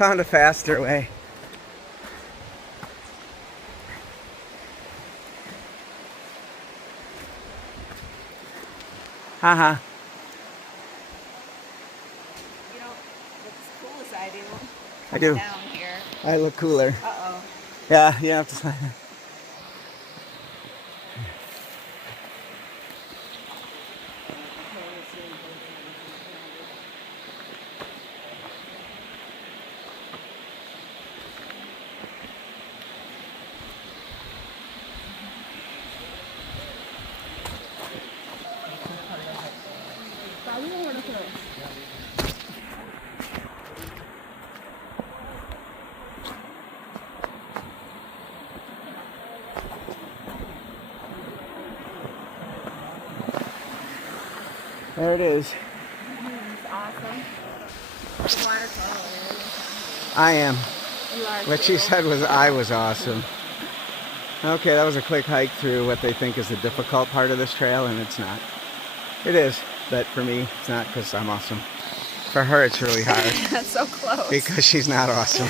found a faster way. Haha. You know, what's cool is I do. I do. Down here. I look cooler. Uh-oh. Yeah, you have to slide. There it is. It's awesome. Waterfall. I am. You are What she too. said was I was awesome. Okay, that was a quick hike through what they think is the difficult part of this trail, and it's not. It is, but for me, it's not because I'm awesome. For her, it's really hard That's so close. because she's not awesome.